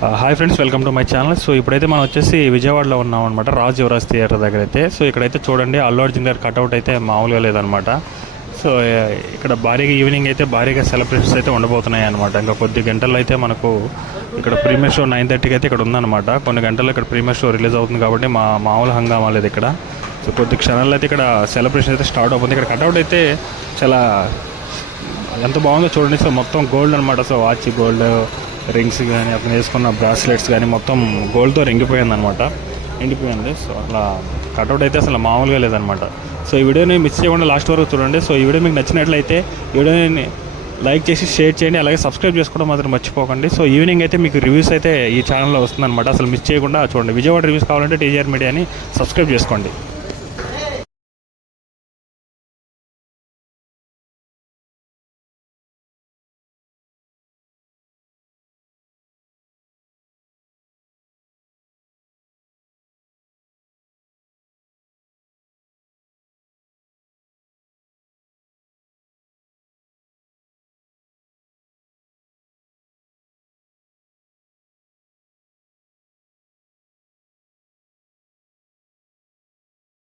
Hi friends, welcome to my channel. So ఇప్పుడైతే మనం వచ్చేసి విజయవాడలో ఉన్నాం అనమాట, రాజ్ యువరాజ్ థియేటర్ దగ్గర అయితే. సో ఇక్కడైతే చూడండి, అల్లు అర్జున్ గారి కట్అవుట్ అయితే మామూలుగా లేదనమాట. సో ఇక్కడ భారీగా ఈవినింగ్ అయితే భారీగా సెలబ్రేషన్స్ అయితే ఉండబోతున్నాయి అనమాట. ఇంకా కొద్ది గంటల్లో అయితే మనకు ఇక్కడ ప్రీమియర్ షో 9:30కి అయితే ఇక్కడ ఉందన్నమాట. కొన్ని గంటల్లో ఇక్కడ ప్రీమియర్ షో రిలీజ్ అవుతుంది కాబట్టి మామూలు హంగామా లేదు ఇక్కడ. సో కొద్ది క్షణాల్లో అయితే ఇక్కడ సెలబ్రేషన్ అయితే స్టార్ట్ అవుతుంది. ఇక్కడ కట్అవుట్ అయితే చాలా ఎంత బాగుందో చూడండి. సో మొత్తం గోల్డ్ అనమాట. సో వాచ్ గోల్డ్, రింగ్స్ కానీ అతను వేసుకున్న బ్రాస్లెట్స్ కానీ మొత్తం గోల్డ్తో ఎండిపోయింది. సో అట్లా కట్అవుట్ అయితే అసలు మామూలుగా లేదనమాట. సో ఈ వీడియోని మిస్ చేయకుండా లాస్ట్ వరకు చూడండి. సో ఈ వీడియో మీకు నచ్చినట్లయితే వీడియోని లైక్ చేసి షేర్ చేయండి, అలాగే సబ్స్క్రైబ్ చేసుకోవడం మాత్రం మర్చిపోకండి. సో ఈవినింగ్ అయితే మీకు రివ్యూస్ అయితే ఈ ఛానల్లో వస్తుందన్నమాట. అసలు మిస్ చేయకుండా చూడండి. విజయవాడ రివ్యూస్ కావాలంటే టీజీఆర్ మీడియాని సబ్స్క్రైబ్ చేసుకోండి.